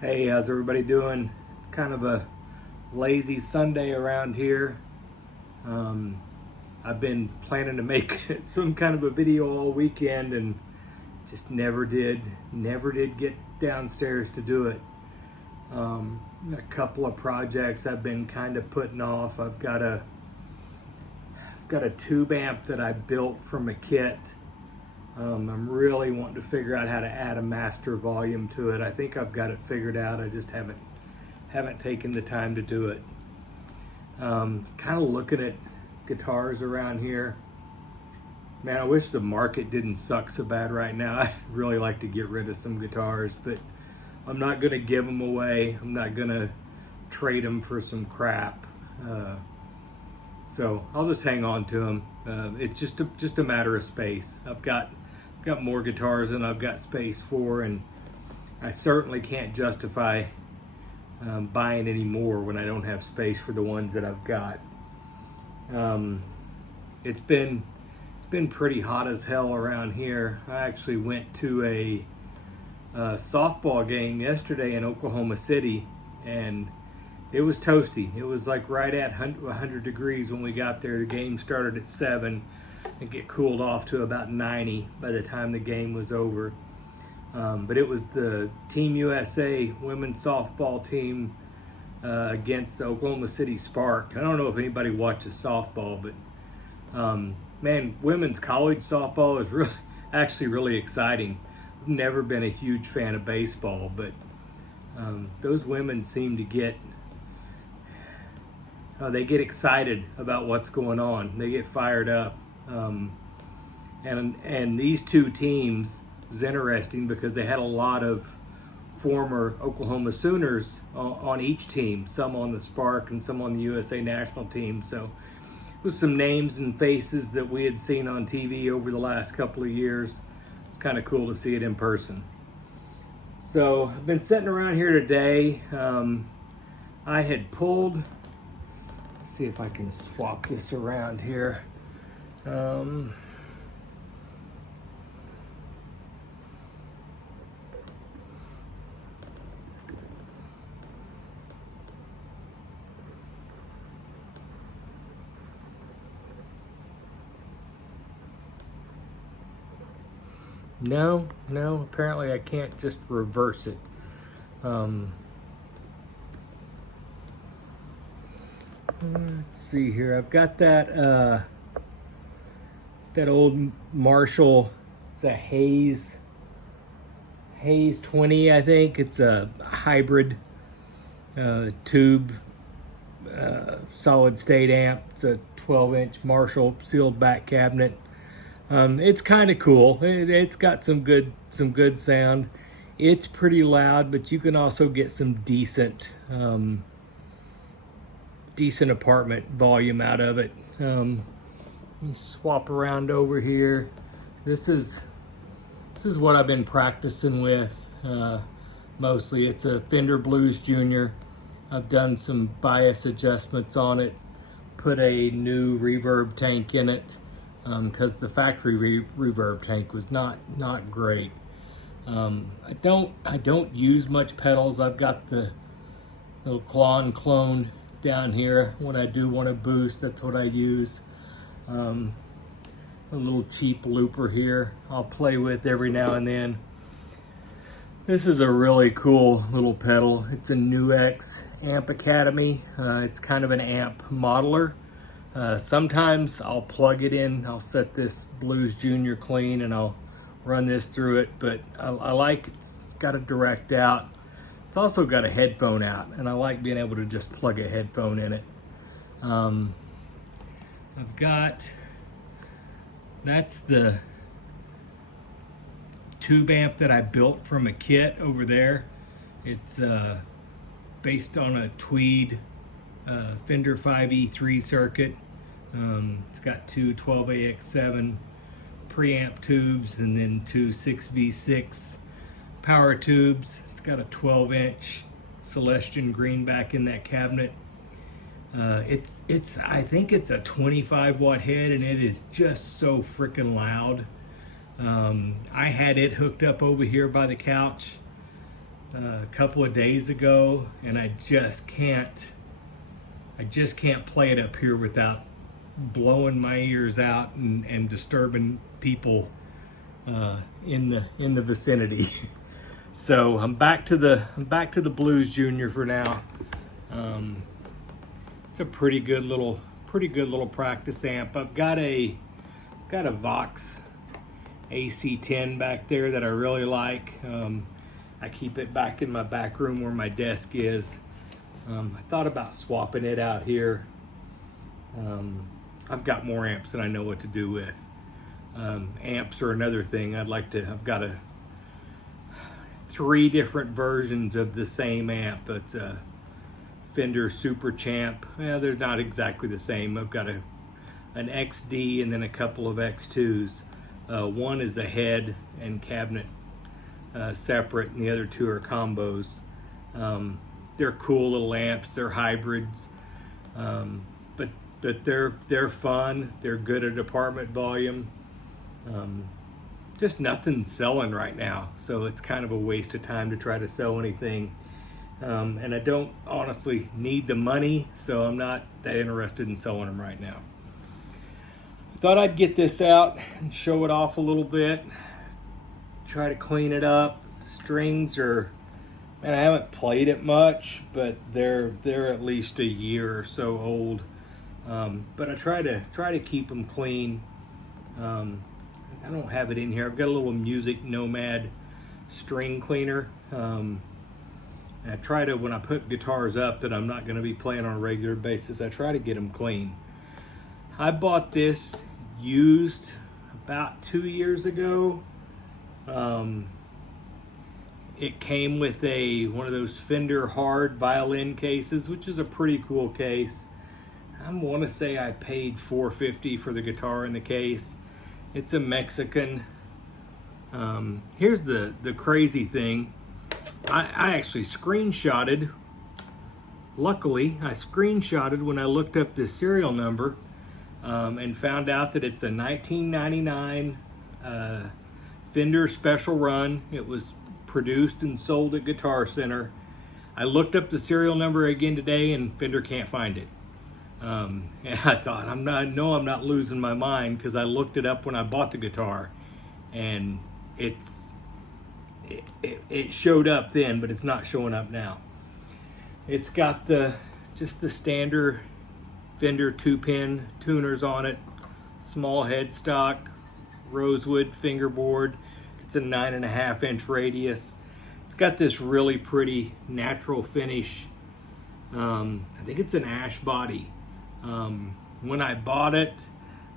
Hey, how's everybody doing? It's kind of a lazy Sunday around here. I've been planning to make some kind of a video all weekend and just never did get downstairs to do it. A couple of projects I've been kind of putting off. I've got a tube amp that I built from a kit. I'm really wanting to figure out how to add a master volume to it. I think I've got it figured out. I just haven't taken the time to do it. Kind of looking at guitars around here. Man, I wish the market didn't suck so bad right now. I'd really like to get rid of some guitars, but I'm not going to give them away. I'm not going to trade them for some crap. So I'll just hang on to them. It's just a matter of space. I've got more guitars than I've got space for, and I certainly can't justify buying any more when I don't have space for the ones that I've got. It's been pretty hot as hell around here. I actually went to a softball game yesterday in Oklahoma City, and it was toasty. It was like right at 100 degrees when we got there. The game started at 7 and get cooled off to about 90 by the time the game was over. But it was the Team USA women's softball team against the Oklahoma City Spark. I don't know if anybody watches softball, but man, women's college softball is actually really exciting. I've never been a huge fan of baseball, but those women seem to get they get excited about what's going on. They get fired up. And these two teams was interesting because they had a lot of former Oklahoma Sooners on each team, some on the Spark and some on the USA national team. So it was some names and faces that we had seen on TV over the last couple of years. It's kind of cool to see it in person. So I've been sitting around here today. I had pulled, let's see if I can swap this around here. No, apparently I can't just reverse it. Let's see here. I've got that old Marshall. It's a Hayes 20, I think. It's a hybrid tube solid state amp. It's a 12-inch Marshall sealed back cabinet. It's kind of cool. It's got some good sound. It's pretty loud, but you can also get some decent apartment volume out of it. Let me swap around over here. This is what I've been practicing with mostly. It's a Fender Blues Junior. I've done some bias adjustments on it, put a new reverb tank in it, because the factory reverb tank was not great. I don't use much pedals. I've got the little claw and clone down here. When I do want to boost, that's what I use. A little cheap looper here I'll play with every now and then. This is a really cool little pedal. It's a NuX Amp Academy. It's kind of an amp modeler. Sometimes I'll plug it in. I'll set this Blues Junior clean and I'll run this through it, but I like it's got a direct out. It's also got a headphone out, and I like being able to just plug a headphone in it. I've got, that's the tube amp that I built from a kit over there. It's based on a Tweed Fender 5E3 circuit. It's got two 12AX7 preamp tubes and then two 6V6 power tubes. It's got a 12-inch Celestian greenback in that cabinet. I think it's a 25-watt head, and it is just so freaking loud. I had it hooked up over here by the couch a couple of days ago, and I just can't play it up here without blowing my ears out and disturbing people in the vicinity. So I'm back to the Blues Junior for now. It's a pretty good little practice amp. I've got a Vox AC10 back there that I really like. I keep it back in my back room where my desk is. I thought about swapping it out here. I've got more amps than I know what to do with. Amps are another thing. I've got 3 different versions of the same amp, but Fender Super Champ. Yeah, they're not exactly the same. I've got an XD and then a couple of X2s. One is a head and cabinet separate, and the other 2 are combos. They're cool little amps. They're hybrids, but they're fun. They're good at apartment volume. Just nothing's selling right now, so it's kind of a waste of time to try to sell anything. And I don't honestly need the money, so I'm not that interested in selling them right now. I thought I'd get this out and show it off a little bit, try to clean it up. Strings are, and I haven't played it much, but they're at least a year or so old. But I try to keep them clean. I don't have it in here. I've got a little Music Nomad string cleaner. And I try to, when I put guitars up that I'm not going to be playing on a regular basis, I try to get them clean. I bought this used about 2 years ago. It came with one of those Fender hard violin cases, which is a pretty cool case. I want to say I paid $450 for the guitar in the case. It's a Mexican. Here's the crazy thing. I actually screenshotted. Luckily, I screenshotted when I looked up the serial number and found out that it's a 1999 Fender Special Run. It was produced and sold at Guitar Center. I looked up the serial number again today, and Fender can't find it. And I thought, I'm not losing my mind, because I looked it up when I bought the guitar, and it showed up then, but it's not showing up now. It's got just the standard Fender 2-pin tuners on it, small headstock, rosewood fingerboard. It's a 9.5-inch radius. It's got this really pretty natural finish. I think it's an ash body. When I bought it,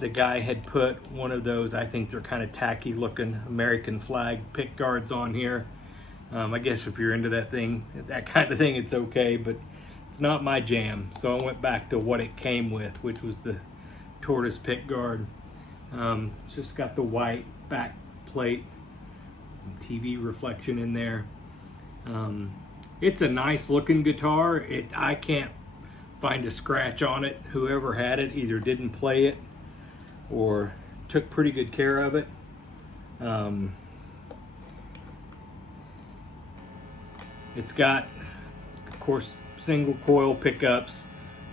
the guy had put one of those, I think they're kind of tacky looking American flag pick guards on here. I guess if you're into that kind of thing, it's okay, but it's not my jam. So I went back to what it came with, which was the tortoise pick guard. It's just got the white back plate, some TV reflection in there. It's a nice looking guitar. I can't find a scratch on it. Whoever had it either didn't play it or took pretty good care of it. It's got, of course, single coil pickups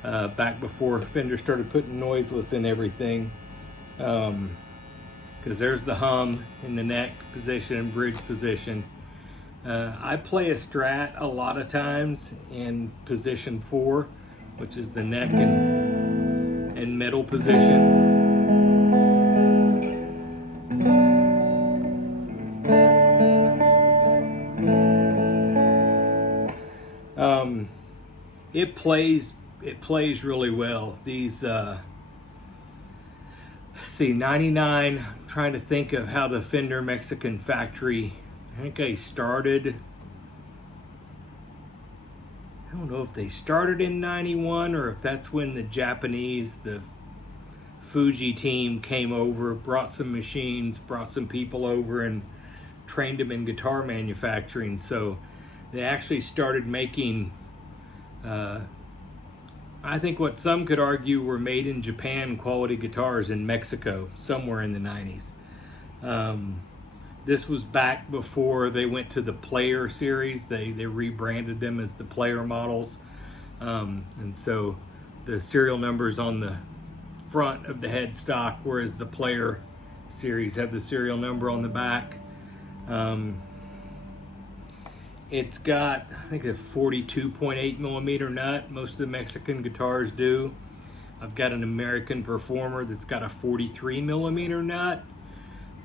back before Fender started putting noiseless in everything, because there's the hum in the neck position and bridge position. I play a Strat a lot of times in position 4, which is the neck and middle position. It plays really well. These see, 99, I'm trying to think of how the Fender Mexican factory, I think I don't know if they started in 91 or if that's when the Fuji team came over, brought some machines, brought some people over and trained them in guitar manufacturing. So they actually started making, I think what some could argue were made in Japan quality guitars in Mexico somewhere in the 90s. This was back before they went to the Player series. They rebranded them as the Player models. And so the serial numbers on the front of the headstock, whereas the Player series have the serial number on the back. It's got, I think, a 42.8 millimeter nut. Most of the Mexican guitars do. I've got an American Performer that's got a 43 millimeter nut,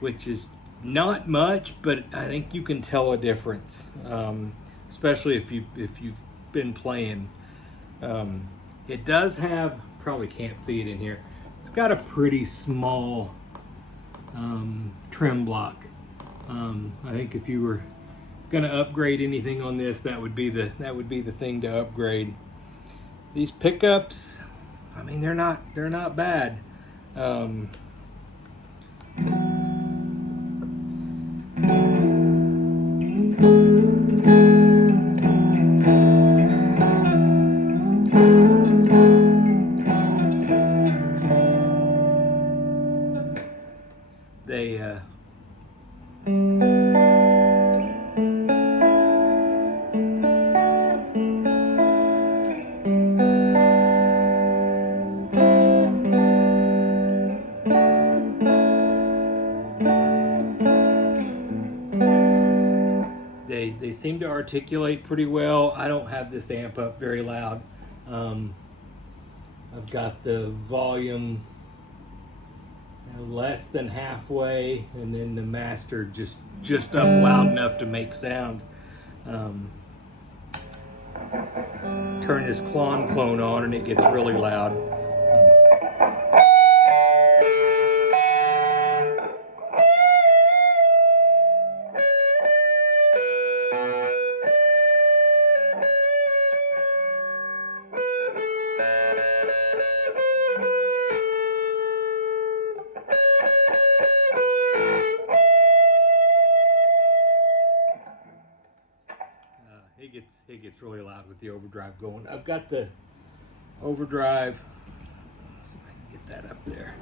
which is not much, but I think you can tell a difference, especially if you've been playing. It does have, probably can't see it in here, it's got a pretty small trim block. I think if you were gonna upgrade anything on this, that would be the thing to upgrade. These pickups, I mean, they're not bad. They seem to articulate pretty well. I don't have this amp up very loud. I've got the volume less than halfway, and then the master just up loud enough to make sound. Turn this clone on and it gets really loud. It gets really loud with the overdrive going. I've got the overdrive, let's see if I can get that up there.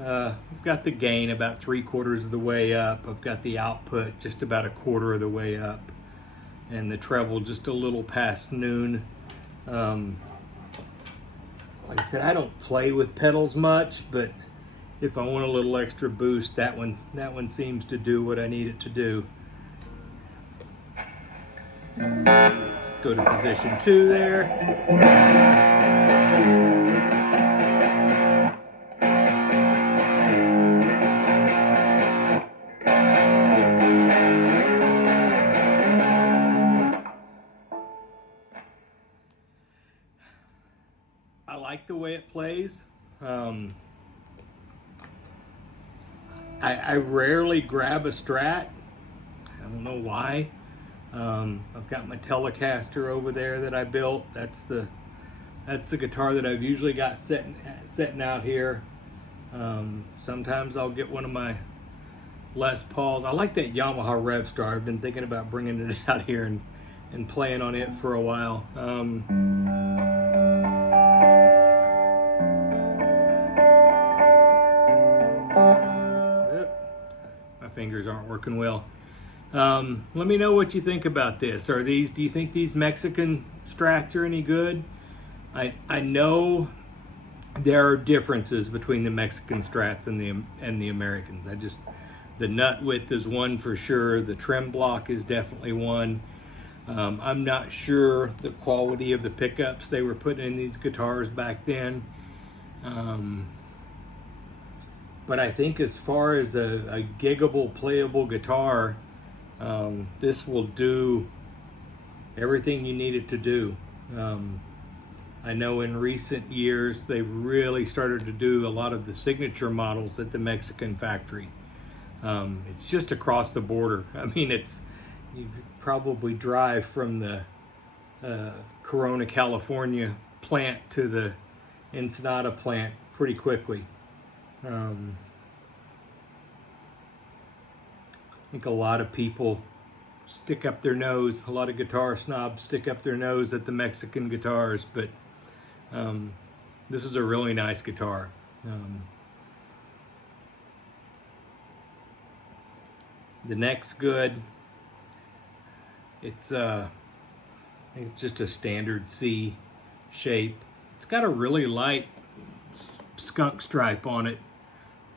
I've got the gain about 3/4 of the way up. I've got the output just about 1/4 of the way up, and the treble just a little past noon. Like I said, I don't play with pedals much, but if I want a little extra boost, that one seems to do what I need it to do. Go to position 2 there. I like the way it plays. I rarely grab a Strat. I don't know why. I've got my Telecaster over there that I built. That's the guitar that I've usually got setting out here. Sometimes I'll get one of my Les Pauls. I like that Yamaha Rev Star. I've been thinking about bringing it out here and playing on it for a while. My fingers aren't working well. Let me know what you think about this. Do you think these Mexican Strats are any good? I know there are differences between the Mexican Strats and the Americans. The nut width is one for sure. The trim block is definitely one. I'm not sure the quality of the pickups they were putting in these guitars back then. But I think as far as a giggable, playable guitar, this will do everything you need it to do. I know in recent years they've really started to do a lot of the signature models at the Mexican factory. It's just across the border. I mean, you could probably drive from the Corona, California plant to the Ensenada plant pretty quickly. I think a lot of people stick up their nose, a lot of guitar snobs stick up their nose at the Mexican guitars, but this is a really nice guitar. The neck's good. It's I think it's just a standard C shape. It's got a really light skunk stripe on it,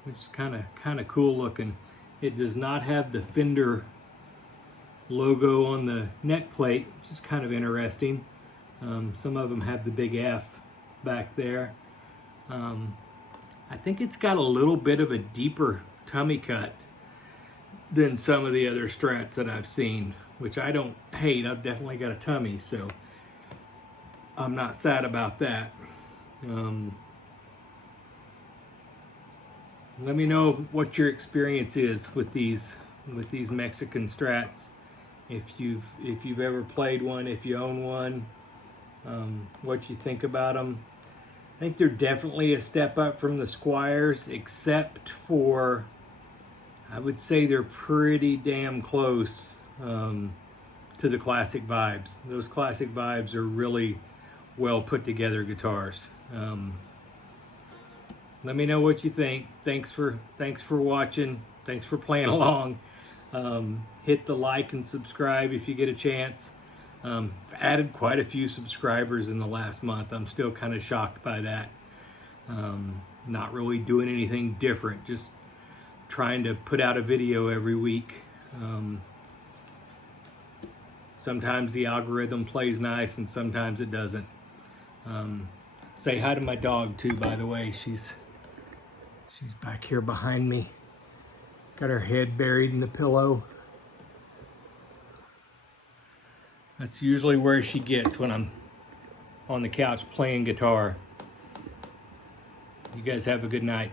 which is kind of cool looking. It does not have the Fender logo on the neck plate, which is kind of interesting. Some of them have the big F back there. I think it's got a little bit of a deeper tummy cut than some of the other Strats that I've seen, which I don't hate. I've definitely got a tummy, so I'm not sad about that. Let me know what your experience is with these Mexican Strats. If you've ever played one, if you own one, what you think about them. I think they're definitely a step up from the Squiers, except for, I would say they're pretty damn close to the Classic Vibes. Those Classic Vibes are really well put together guitars. Let me know what you think. Thanks for watching. Thanks for playing along. Hit the like and subscribe if you get a chance. I've added quite a few subscribers in the last month. I'm still kind of shocked by that. Not really doing anything different, just trying to put out a video every week. Sometimes the algorithm plays nice and sometimes it doesn't. Say hi to my dog too, by the way. She's back here behind me. Got her head buried in the pillow. That's usually where she gets when I'm on the couch playing guitar. You guys have a good night.